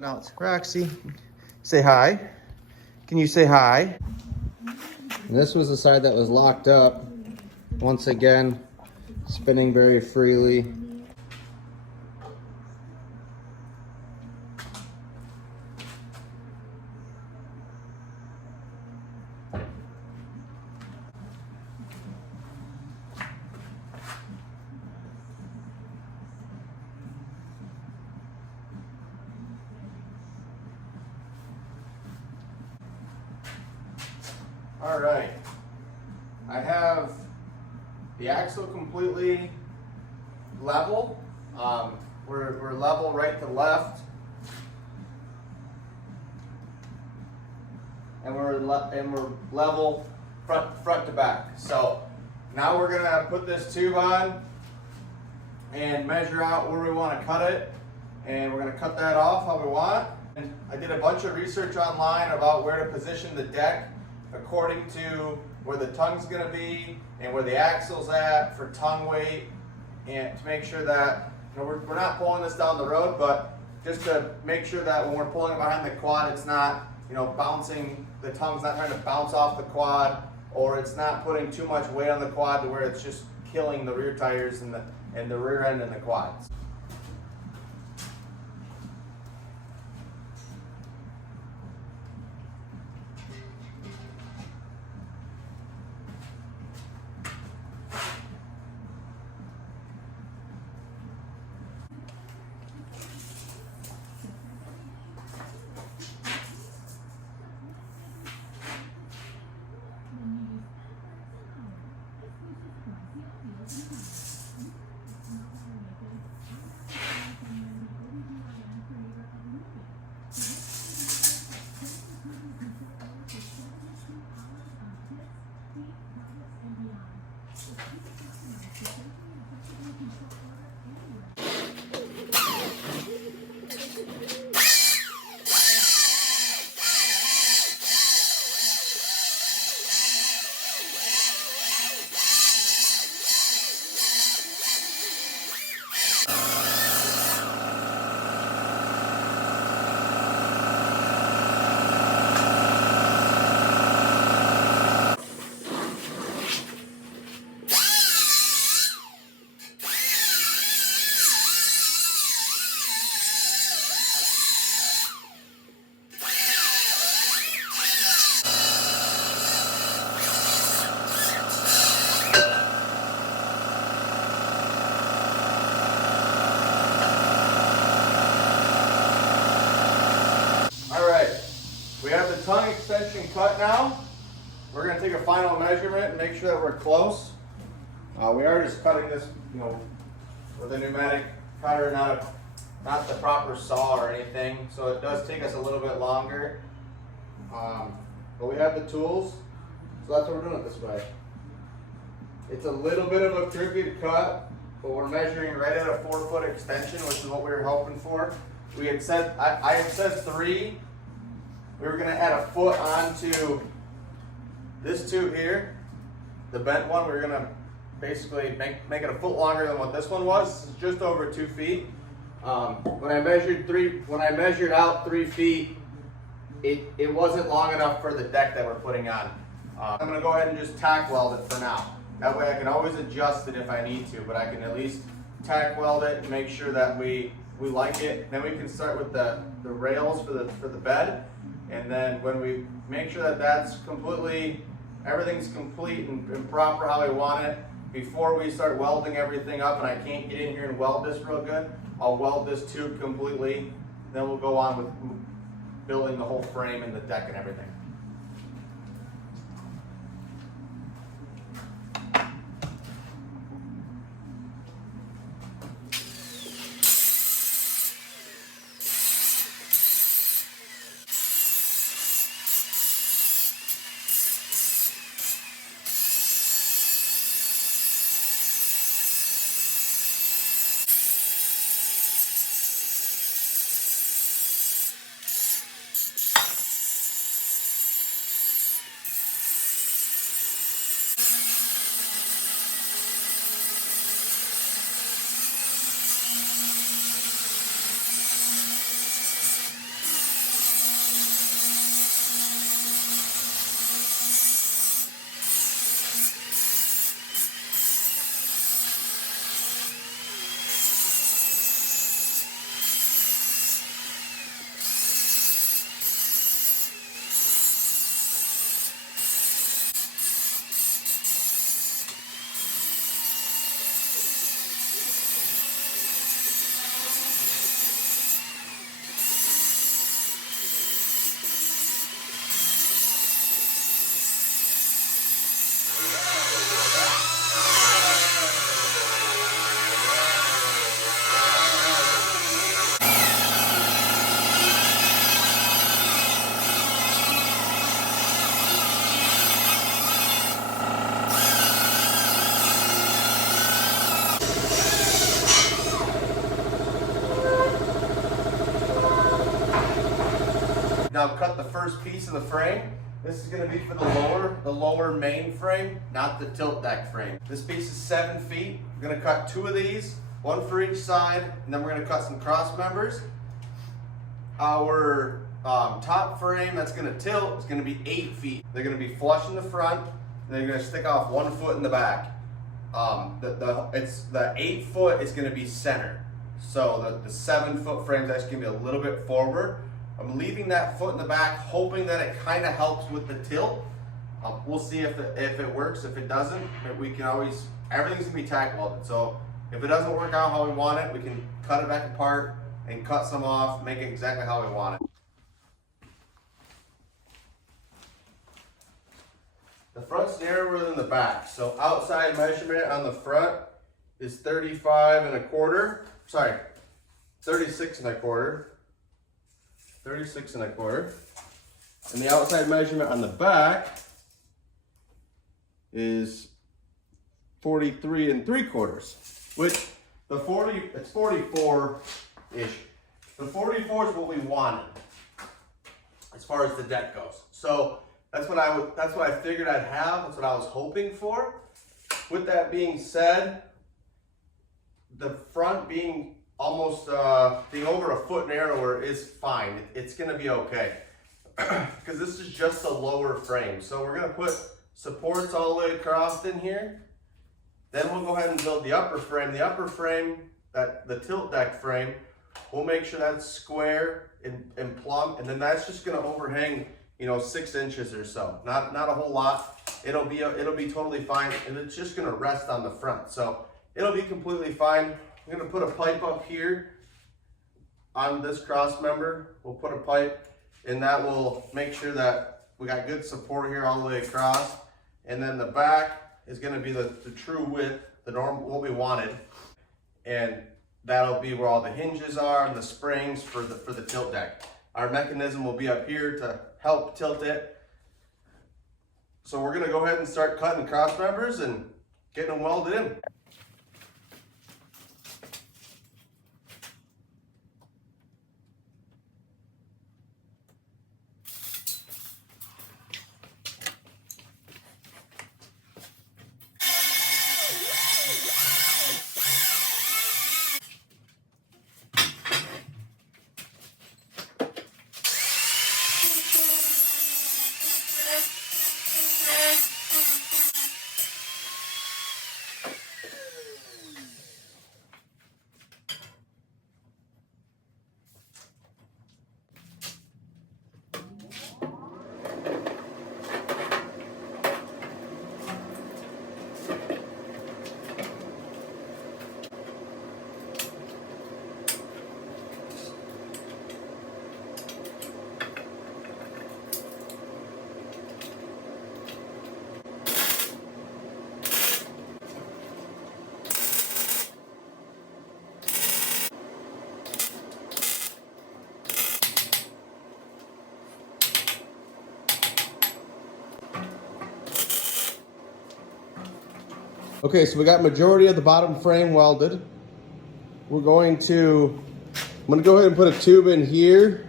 Popping out. Roxy, say hi. Can you say hi? And this was the side that was locked up. Once again, spinning very freely. All right, I have the axle completely level. We're level right to left, and we're level front to back. So now we're gonna put this tube on and measure out where we want to cut it, and we're gonna cut that off how we want. And I did a bunch of research online about where to position the deck according to where the tongue's going to be and where the axle's at for tongue weight, and to make sure that, you know, we're not pulling this down the road, but just to make sure that when we're pulling it behind the quad, it's not, you know, bouncing, the tongue's not trying to bounce off the quad, or it's not putting too much weight on the quad to where it's just killing the rear tires and the rear end and the quads. We have the tongue extension cut now. We're going to take a final measurement and make sure that we're close. We are just cutting this, you know, with a pneumatic cutter, not the proper saw or anything. So it does take us a little bit longer. But we have the tools, so that's why we're doing it this way. It's a little bit of a crooked cut, but we're measuring right at a 4-foot extension, which is what we were hoping for. We had said, I had said 3. We were going to add a foot onto this tube here, the bent one. We were going to basically make it a foot longer than what this one was. It's just over 2 feet. When I measured out 3 feet, it wasn't long enough for the deck that we're putting on. I'm going to go ahead and just tack weld it for now. That way I can always adjust it if I need to, but I can at least tack weld it and make sure that we like it. Then we can start with the rails for the bed. And then when we make sure that that's completely, everything's complete and proper how we want it, before we start welding everything up and I can't get in here and weld this real good, I'll weld this tube completely. Then we'll go on with building the whole frame and the deck and everything. now cut the first piece of the frame. This is going to be for the lower main frame, not the tilt deck frame. This piece is 7 feet. We're going to cut 2 of these, 1 for each side, and then we're going to cut some cross members. Our top frame that's going to tilt is going to be 8 feet. They're going to be flush in the front, and they're going to stick off 1 foot in the back. The 8 foot is going to be center. So the 7 foot frame is actually going to be a little bit forward. I'm leaving that foot in the back, hoping that it kind of helps with the tilt. We'll see if it works. If it doesn't, we can always, everything's going to be tack welded. So if it doesn't work out how we want it, we can cut it back apart and cut some off, make it exactly how we want it. The front's narrower than the back. So outside measurement on the front is 35 and a quarter. Sorry, 36 and a quarter. 36 and a quarter. And the outside measurement on the back is 43 and 3/4, which it's 44-ish. The 44 is what we wanted as far as the deck goes. So that's what I figured I'd have. That's what I was hoping for. With that being said, the front being almost being over a foot narrower is fine. It's gonna be okay because this is just a lower frame. So we're gonna put supports all the way across in here. Then we'll go ahead and build the upper frame. The upper frame, the tilt deck frame, we'll make sure that's square and plumb, and then that's just gonna overhang, 6 inches or so. Not a whole lot. It'll be totally fine, and it's just gonna rest on the front. So it'll be completely fine. I'm gonna put a pipe up here on this cross member. We'll put a pipe, and that will make sure that we got good support here all the way across. And then the back is gonna be the true width, the normal, what we wanted. And that'll be where all the hinges are and the springs for the tilt deck. Our mechanism will be up here to help tilt it. So we're gonna go ahead and start cutting cross members and getting them welded in. Okay, so we got majority of the bottom frame welded. I'm gonna go ahead and put a tube in here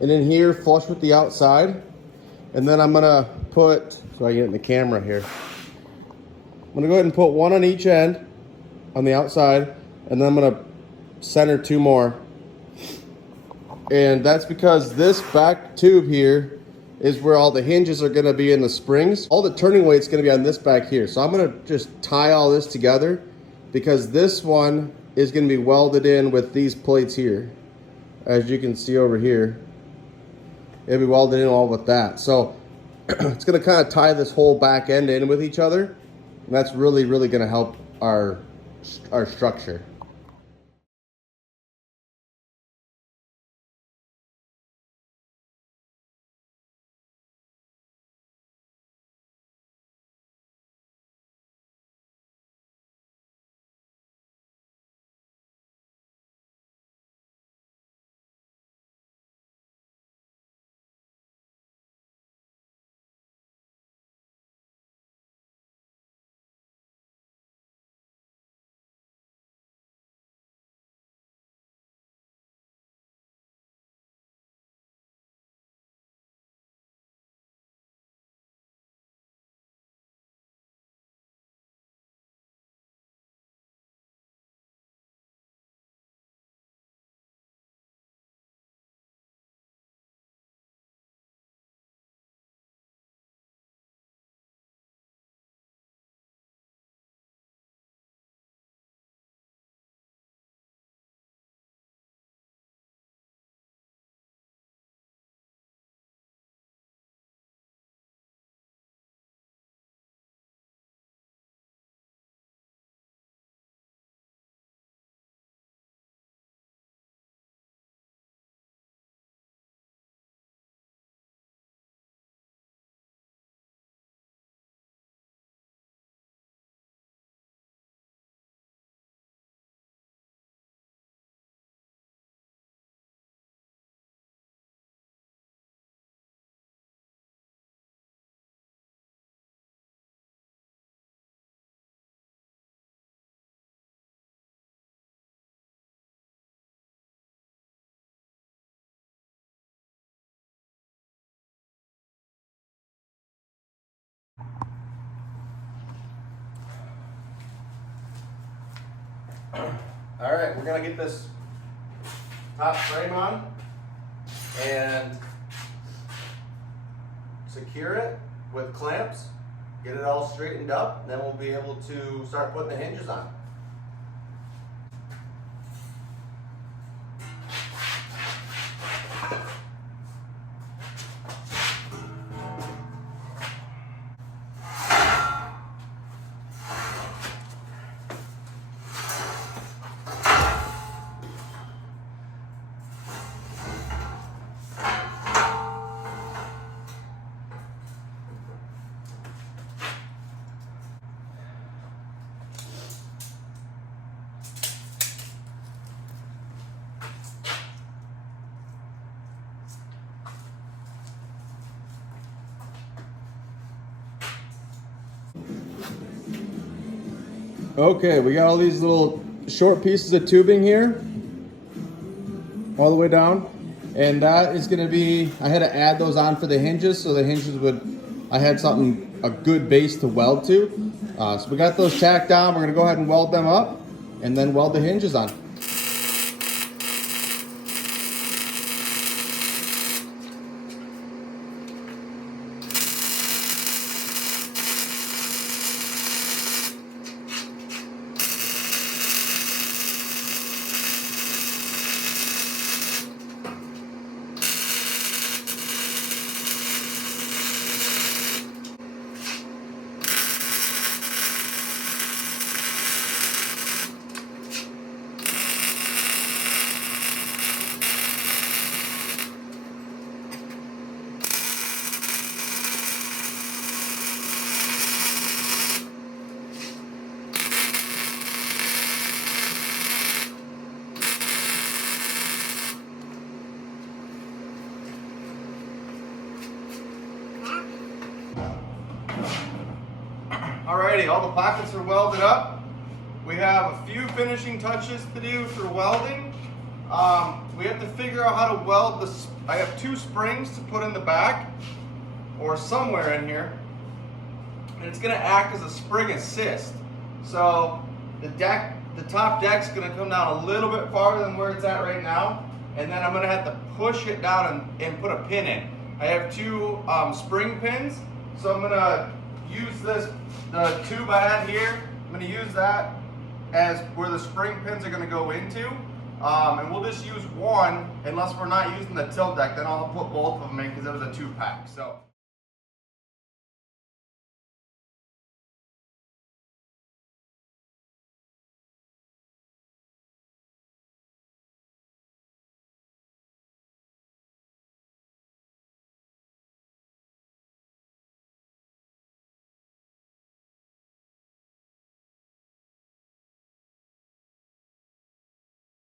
and in here flush with the outside. And then I'm gonna put, so I get in the camera here. I'm gonna go ahead and put 1 on each end on the outside, and then I'm gonna center 2 more. And that's because this back tube here is where all the hinges are gonna be in the springs. All the turning weight's gonna be on this back here. So I'm gonna just tie all this together because this one is gonna be welded in with these plates here. As you can see over here, it'll be welded in all with that. So it's gonna kind of tie this whole back end in with each other. And that's really, really gonna help our structure. All right, we're gonna get this top frame on and secure it with clamps, get it all straightened up, and then we'll be able to start putting the hinges on. Okay, we got all these little short pieces of tubing here, all the way down, and that is going to be, I had to add those on for the hinges, so the hinges I had a good base to weld to. So we got those tacked down, we're going to go ahead and weld them up, and then weld the hinges on. Alrighty, all the pockets are welded up. We have a few finishing touches to do for welding. We have to figure out how to weld this. I have 2 springs to put in the back, or somewhere in here, and it's going to act as a spring assist. So the top deck's going to come down a little bit farther than where it's at right now, and then I'm going to have to push it down and put a pin in. I have 2 spring pins, so I'm going to use the tube I had here. I'm going to use that as where the spring pins are going to go into, and we'll just use one unless we're not using the tilt deck. Then I'll put both of them in because it was a 2-pack. So.